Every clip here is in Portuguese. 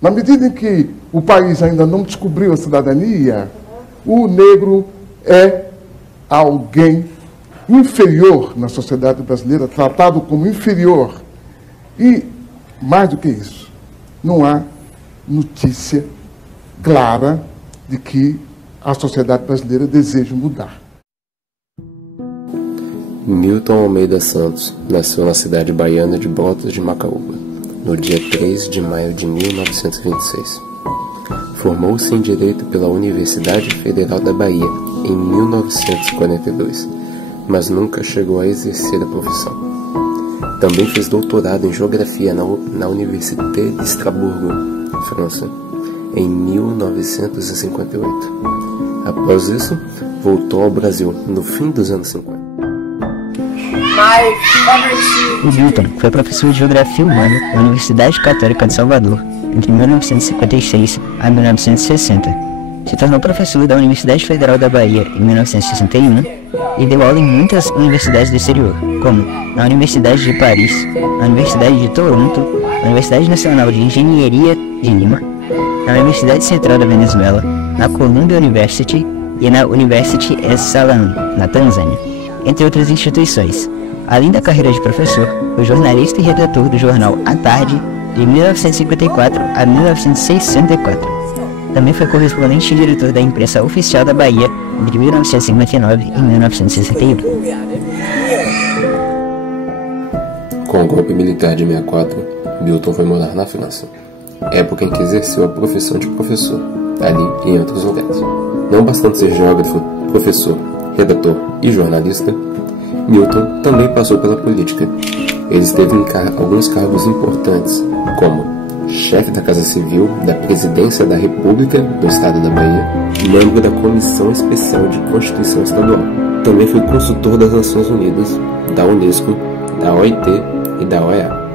Na medida em que o país ainda não descobriu a cidadania, o negro é alguém inferior na sociedade brasileira, tratado como inferior. E, mais do que isso, não há notícia clara de que a sociedade brasileira deseja mudar. Milton Almeida Santos nasceu na cidade baiana de Brotas de Macaúba, no dia 3 de maio de 1926. Formou-se em Direito pela Universidade Federal da Bahia em 1942, mas nunca chegou a exercer a profissão. Também fez doutorado em Geografia na Université de Estrasburgo, França, em 1958. Após isso, voltou ao Brasil no fim dos anos 50. O Milton foi professor de Geografia Humana na Universidade Católica de Salvador entre 1956 a 1960. Se tornou professor da Universidade Federal da Bahia em 1961 e deu aula em muitas universidades do exterior, como na Universidade de Paris, na Universidade de Toronto, na Universidade Nacional de Engenharia de Lima, na Universidade Central da Venezuela, na Columbia University e na University Es Salaam, na Tanzânia, entre outras instituições. Além da carreira de professor, foi jornalista e redator do jornal A Tarde, de 1954 a 1964. Também foi correspondente e diretor da imprensa oficial da Bahia, entre 1959 e 1961. Com o golpe militar de 64, Milton foi morar na França, época em que exerceu a profissão de professor, ali e em outros lugares. Não bastante ser geógrafo, professor, redator e jornalista, Milton também passou pela política. Ele esteve em alguns cargos importantes, como chefe da Casa Civil da Presidência da República do Estado da Bahia e membro da Comissão Especial de Constituição Estadual. Também foi consultor das Nações Unidas, da Unesco, da OIT e da OEA.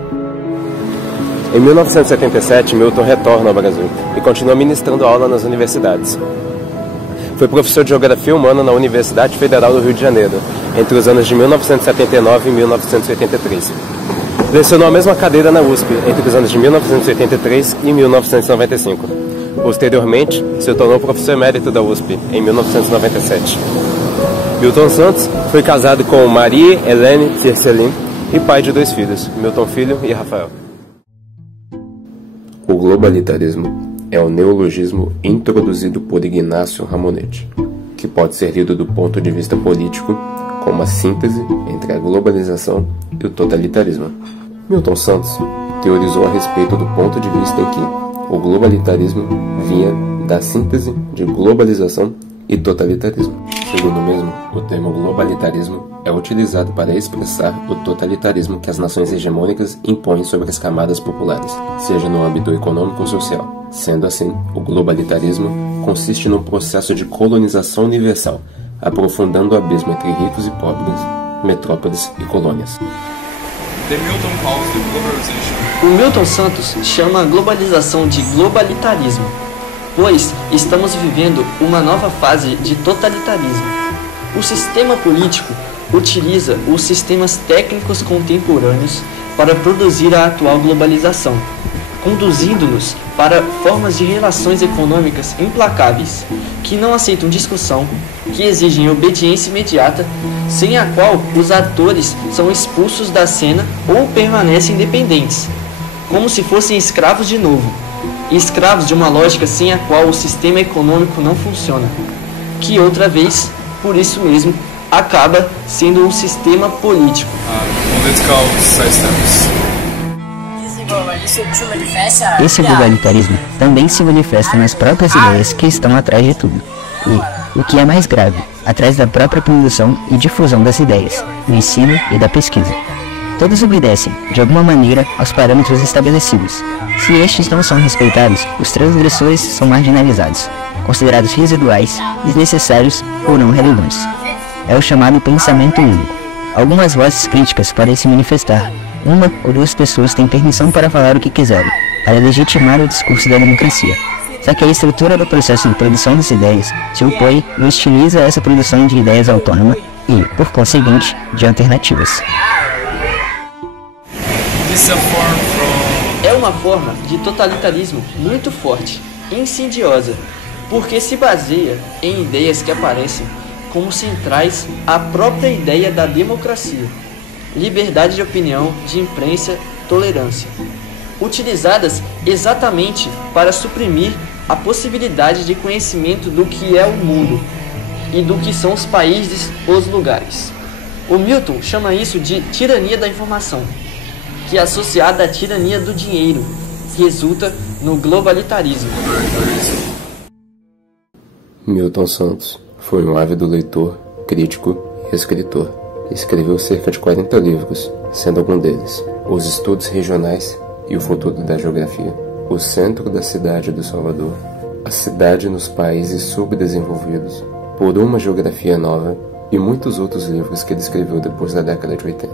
Em 1977, Milton retorna ao Brasil e continua ministrando aula nas universidades. Foi professor de Geografia Humana na Universidade Federal do Rio de Janeiro, entre os anos de 1979 e 1983. Lecionou a mesma cadeira na USP, entre os anos de 1983 e 1995. Posteriormente, se tornou professor emérito da USP, em 1997. Milton Santos foi casado com Marie Helene Tiercelin e pai de 2 filhos, Milton Filho e Rafael. O globalitarismo é o neologismo introduzido por Ignácio Ramonetti, que pode ser lido do ponto de vista político como a síntese entre a globalização e o totalitarismo. Milton Santos teorizou a respeito do ponto de vista em que o globalitarismo vinha da síntese de globalização e totalitarismo. Segundo o mesmo, o termo globalitarismo é utilizado para expressar o totalitarismo que as nações hegemônicas impõem sobre as camadas populares, seja no âmbito econômico ou social. Sendo assim, o globalitarismo consiste num processo de colonização universal, aprofundando o abismo entre ricos e pobres, metrópoles e colônias. O Milton Santos chama a globalização de globalitarismo, pois estamos vivendo uma nova fase de totalitarismo. O sistema político utiliza os sistemas técnicos contemporâneos para produzir a atual globalização, conduzindo-nos para formas de relações econômicas implacáveis, que não aceitam discussão, que exigem obediência imediata, sem a qual os atores são expulsos da cena ou permanecem dependentes, como se fossem escravos de novo, escravos de uma lógica sem a qual o sistema econômico não funciona, que outra vez, por isso mesmo, acaba sendo um sistema político. Esse globalitarismo também se manifesta nas próprias ideias que estão atrás de tudo. E, o que é mais grave, atrás da própria produção e difusão das ideias, do ensino e da pesquisa. Todos obedecem, de alguma maneira, aos parâmetros estabelecidos. Se estes não são respeitados, os transgressores são marginalizados, considerados residuais, desnecessários ou não relevantes. É o chamado pensamento único. Algumas vozes críticas podem se manifestar. 1 ou 2 pessoas têm permissão para falar o que quiserem, para legitimar o discurso da democracia. Só que a estrutura do processo de produção das ideias se opõe e hostiliza essa produção de ideias autônoma e, por conseguinte, de alternativas. É uma forma de totalitarismo muito forte, insidiosa, porque se baseia em ideias que aparecem como centrais à própria ideia da democracia, liberdade de opinião, de imprensa, tolerância, utilizadas exatamente para suprimir a possibilidade de conhecimento do que é o mundo e do que são os países, os lugares. O Milton chama isso de tirania da informação, que é associada à tirania do dinheiro, que resulta no globalitarismo. Milton Santos foi um ávido leitor, crítico e escritor. Escreveu cerca de 40 livros, sendo algum deles Os Estudos Regionais e o Futuro da Geografia, O Centro da Cidade do Salvador, A Cidade nos Países Subdesenvolvidos, Por uma Geografia Nova e muitos outros livros que ele escreveu depois da década de 80.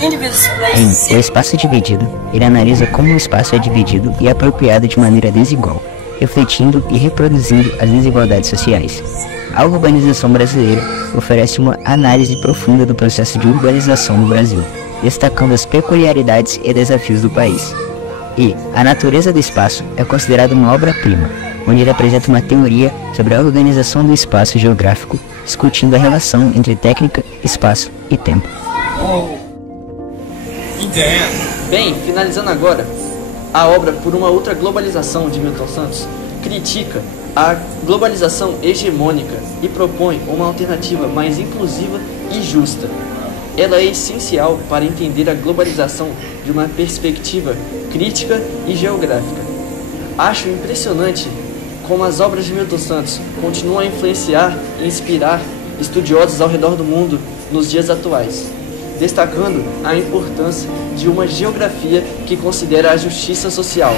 Em O Espaço Dividido, ele analisa como o espaço é dividido e apropriado de maneira desigual, refletindo e reproduzindo as desigualdades sociais. A urbanização brasileira oferece uma análise profunda do processo de urbanização no Brasil, destacando as peculiaridades e desafios do país. E A Natureza do Espaço é considerada uma obra-prima, onde ele apresenta uma teoria sobre a organização do espaço geográfico, discutindo a relação entre técnica, espaço e tempo. Bem, finalizando agora, a obra Por uma Outra Globalização, de Milton Santos, critica a globalização hegemônica e propõe uma alternativa mais inclusiva e justa. Ela é essencial para entender a globalização de uma perspectiva crítica e geográfica. Acho impressionante como as obras de Milton Santos continuam a influenciar e inspirar estudiosos ao redor do mundo nos dias atuais, destacando a importância de uma geografia que considera a justiça social.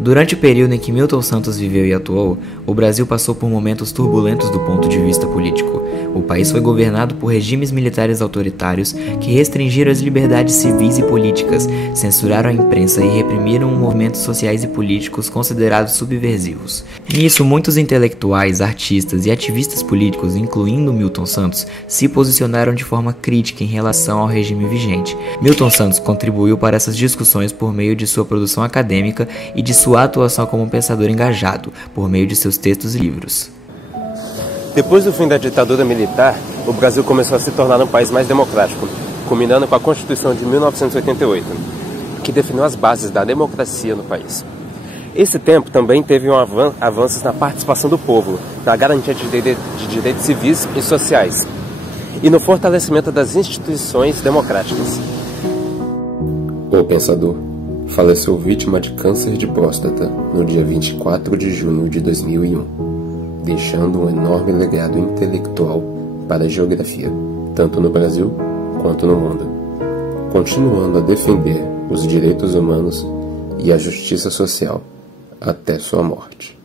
Durante o período em que Milton Santos viveu e atuou, o Brasil passou por momentos turbulentos do ponto de vista político. O país foi governado por regimes militares autoritários que restringiram as liberdades civis e políticas, censuraram a imprensa e reprimiram movimentos sociais e políticos considerados subversivos. Nisso, muitos intelectuais, artistas e ativistas políticos, incluindo Milton Santos, se posicionaram de forma crítica em relação ao regime vigente. Milton Santos contribuiu para essas discussões por meio de sua produção acadêmica e de sua atuação como um pensador engajado, por meio de seus textos e livros. Depois do fim da ditadura militar, o Brasil começou a se tornar um país mais democrático, culminando com a Constituição de 1988, que definiu as bases da democracia no país. Esse tempo também teve avanços na participação do povo, na garantia de direitos civis e sociais, e no fortalecimento das instituições democráticas. O pensador faleceu vítima de câncer de próstata no dia 24 de junho de 2001. Deixando um enorme legado intelectual para a geografia, tanto no Brasil quanto no mundo, continuando a defender os direitos humanos e a justiça social até sua morte.